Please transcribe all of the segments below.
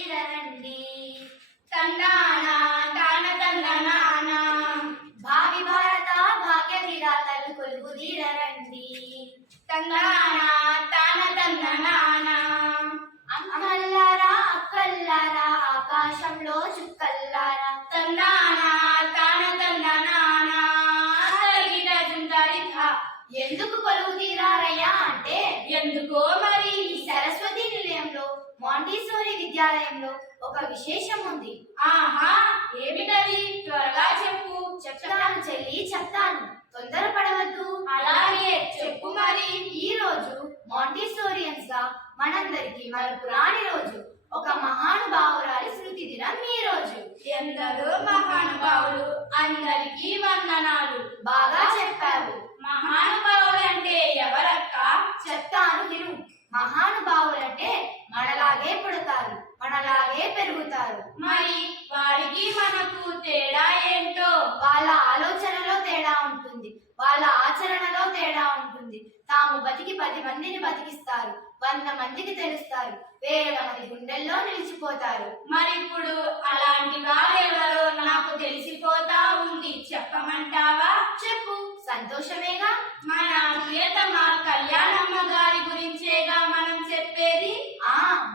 తీరరండి. తందానా తాన తందనానా భావి భారత భాగ్య విధాతలు కొలువు తీరరండి. తందానా తాన తందనానా అమ్మల్లారా అక్కల్లారా ఆకాశంలో చుక్కల్లారా తందానా తాన తందనానా తరిగిట జుంటారిథ. ఎందుకు కొలువు తీరారయ్యా అంటే ఎందుకో మరి ఈ సరస్వతి నిలయంలో మాంటిసోరీ విద్యాలయంలో ఒక విశేషం ఉంది. ఆహా, ఏమిటది? త్వరగా చెప్పు. చెప్తాను చెల్లి, చెప్తాను, తొందరపడవద్దు. అలాగే చెప్పు మరి. ఈ రోజు మాంటిసోరియన్స్ గా మనందరికి మరపురాని రోజు, ఒక మహానుభావురాలి స్మృతి దినం ఈ రోజు. ఎందరో మహానుభావులు, అందరికీ వందనాలు. బాగా చెప్పావు. మహానుభావులంటే ఎవరక్క? చెప్తాను విను. మహానుభావులంటే మనలాగే పుడతారు, మనలాగే పెరుగుతారు. మరి వారికి మనకు తేడా ఏంటో? వాళ్ళ ఆలోచనలో తేడా ఉంటుంది, వాళ్ళ ఆచరణలో తేడా ఉంటుంది. తాము బతికి 10 మందిని బతికిస్తారు, 100 మందికి తెలుస్తారు, వేల మంది గుండెల్లో నిలిచిపోతారు. మరి ఇప్పుడు అలాంటి వారెవరో నాకు తెలిసిపోతా ఉంది, చెప్పమంటావా? చెప్పు. సంతోషమేగా. మన ప్రియతమ కళ్యాణమ్మ గారి గురించేగా మనం చెప్పేది.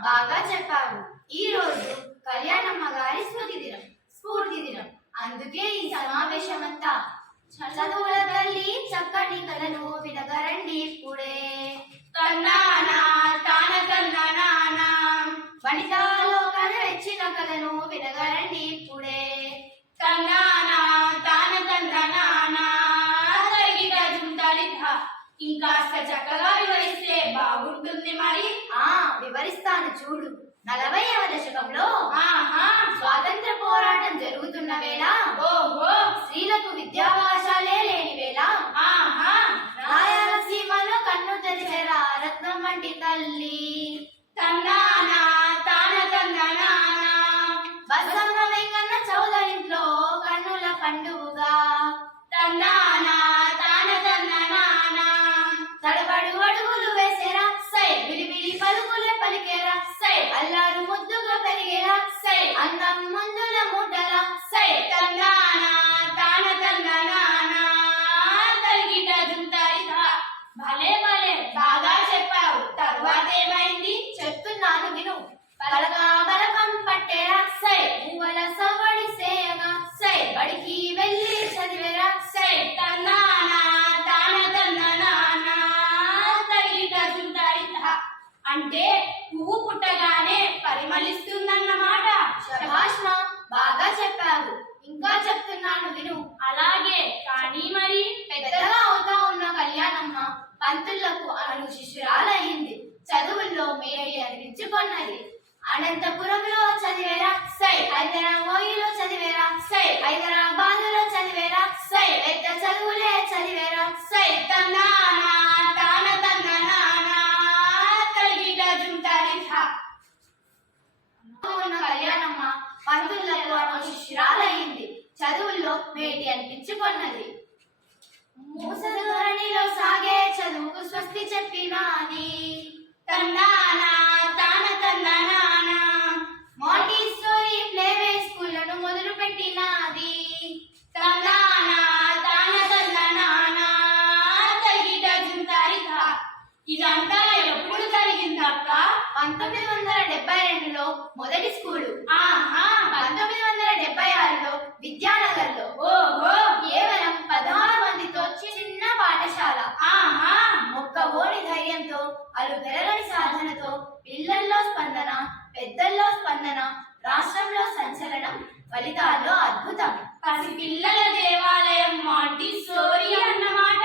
బాగా చెప్పారు. ఈ రోజు కళ్యాణమ్మ గారి స్మృతి దినం, స్ఫూర్తి దినం. అందుకే ఈ సమావేశమంతా. చదువుల తల్లి చక్కటి కథను వినగరండి ఇప్పుడే. తందానా తాన తందనానా వనితాలో కనవెచ్చిన కథను వినగరండి ఇప్పుడే. తందానా తాన తందనానా తరిగిట జుంటారిథ. ఇంకాస్త చక్కగా వివరిస్తే బాగుంటుంది మరి. వివరిస్తాను చూడు. 40వ దశకంలో స్వాతంత్ర పోరాటం జరుగుతున్న వేళ, స్త్రీలకు విద్యావకాశాలే లేని వేళ, రాయలసీమలో కన్ను తెరిచెరా రత్నం వంటి తల్లి. తందానా తాన తందనానా బసమ్మ వెంకన్న చౌదరింట్లో కన్నుల పండుగగా. తందానా తాన తందనానా తడబడు అడుగులు వేసేరా సై, విలివిలి పలుకులే పలికేరా సై, అల్లారు ముద్దుగా పెరిగేరా సై, అందం ముందుల ముడ్డలా సై. తందానా తాన తందనానా తరిగిట జుంటారిథ. భలే భలే, బాగా చెప్పావు. తరువాత ఏమైంది? చెప్తున్నాను విను. పలగా బలకం పట్టేరా సై, పువ్వుల సవడి సేయగా సై, బడికి వెళ్ళి చదివేరా సై. తందానా తాన తందనానా తరిగిట జుంటారిథ. అంటే పువ్వు పుట్టగానే పరిమళిస్తుందన్నమాట. శభాష్మా, బాగా చెప్పావు. ఇంకా చెప్తున్నాను విను. అలాగే, కానీ మరి పెద్దగా అవుతా ఉన్న కళ్యాణమ్మ పంతులకు అను శిష్యురాలయ్యింది. చదువుల్లో మేటి అనిపించుకున్నది. అనంతపురంలో చదివేరా సై, హైదరాబాద్లో చదివేరా సై, హైదరాబాద్లో చదివేరా సై, పెద్ద చదువులే చదివేరా సై. తందానా తాన తందనానా తరిగిట జుంటారిథ. ఉన్న కళ్యాణమ్మ పంతులకు అను శిష్యురాలయ్యింది. చదువుల్లో మేటి అనిపించుకున్నది. మూసధోరణిలో సాగే చదువుకు స్వస్తి చెప్పినాది. తందానా తాన తందనానా మాంటిసోరీ ప్లేవే స్కూళ్లను మొదలు పెట్టినాది. తందానా తాన తందనానా తరిగిట జుంటారిథ. ఇదంతా ఎప్పుడు జరిగిందక్క? 1972లో మొదటి స్కూలు. 1976లో విద్యానగర్లో. కేవలం 16 మందితో చిన్న పాఠశాల. మొక్కవోని ధైర్యంతో, అలుపెరగని సాధనతో పిల్లల్లో స్పందన, పెద్దల్లో స్పందన, రాష్ట్రంలో సంచలనం, ఫలితాల్లో అద్భుతం. పసిపిల్లల దేవాలయం మాంటిసోరీ అన్నమాట.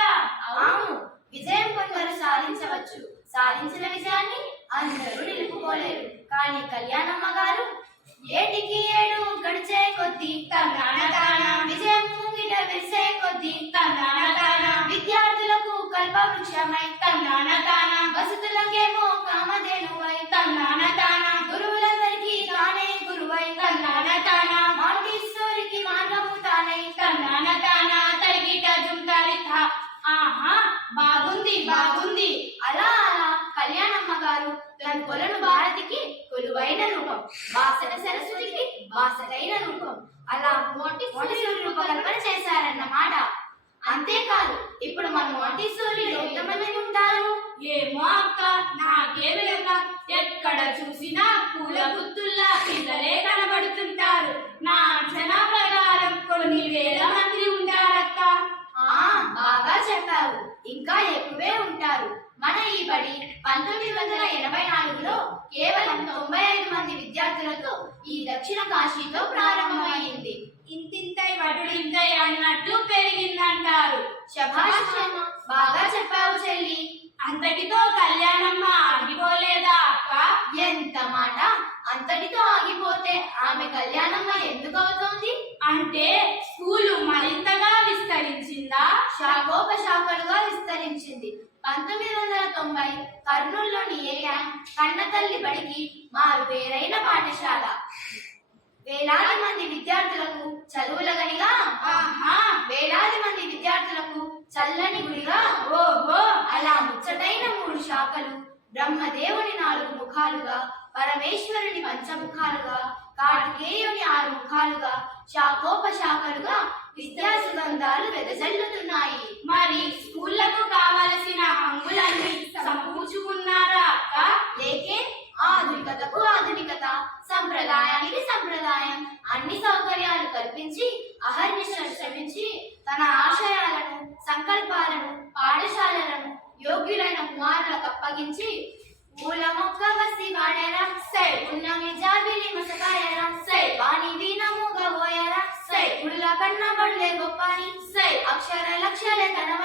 అవును, విజయం కొందరు సాధించవచ్చు, సాధించిన విజయాన్ని అందరూ నిలుపుకోలేరు. కానీ కళ్యాణమ్మ గారు ఏటికి ఏడు గడిచే కొద్దీ తందాన విజయం ముంగిట విరిసే కొద్దీ తందాన విద్యార్థులకు కల్పవృక్షమై తందాన వసతులకేమో కామధేనువై తందాన గురువులందరికీ తానే గురువై తందాన మాంటిసోరీకి మార్గము తానై తందాన తరిగిట జుంటారిథ. బాగుంది బాగుంది. అలా అలా కళ్యాణమ్మ గారు తన కొలను భారతికి కొలువైన రూపం. బాసటైన రూపం. అలా మోంటిసోరీ రూపకల్పన చేశారన్నమాట. అంతేకాదు, ఇప్పుడు మన మోంటిసోరీలో ఎంతమంది ఉంటారు? ఏమో అక్క, నాకేమి లేక ఎక్కడ చూసినా పూల గుత్తుల్లా పిల్లలే కనబడుతుంటారు. నా అంచనా ప్రకారం కొన్ని వేల మంది ఉంటారక్క. బాగా చెప్పావు, ఇంకా ఎక్కువే ఉంటారు. మన ఈ బడి 1984లో కేవలం 95 మంది విద్యార్థులతో ఈ దక్షిణ కాశీలో ప్రారంభమైంది. ఇంతింతై వడుడింతై అన్నట్టు పెరిగిందంటారు. శభాష్, బాగా చెప్పావు చెల్లి. అంతటితో కళ్యాణమ్మ ఆగిపోలేదా అక్క? ఎంత మాట! అంతటితో ఆగిపోతే ఆమె కళ్యాణమ్మ ఎందుకు అవుతోంది? అంటే స్కూలు మరింతగా విస్తరించిందా? శాఖోపశాఖలుగా విస్తరించింది. 1990 కర్నూలులోని ఏరియా కన్నతల్లి బడికి మారు పేరైన పాఠశాల. వేలాది మంది విద్యార్థులకు చదువుల గనిగా, వేలాది మంది విద్యార్థులకు చల్లని గుడిగా, ఓహో, అలా ముచ్చటైన 3 శాఖలు, బ్రహ్మదేవుని 4 ముఖాలుగా, పరమేశ్వరుని పంచముఖాలుగా, కార్తికేయుని 6 ముఖాలుగా, శాఖోపశాఖలుగా విద్యా సుగంధాలు వెదజల్లుతున్నాయి. మరి స్కూళ్లకు కావలసిన హంగులన్నీ సమకూర్చుకున్నారా అక్క? లేకే, ఆధునికతకు ఆధునికత, సంప్రదాయానికి సంప్రదాయం, అన్ని సౌకర్యాలు కల్పించి అహర్నిశలు శ్రమించి తన ఆశయాలను, సంకల్పాలను, పాఠశాలలను యోగ్యులైన కుమారులకు అప్పగించి మూల మొక్క వసి వాడరా సై ఉన్నమి జాబిలి మసకాయరా సై వాణి వీణ మూగ పోయరా సై గుడుల కన్నా బడులే గొప్పని సై అక్షర లక్ష్యాలే కనవ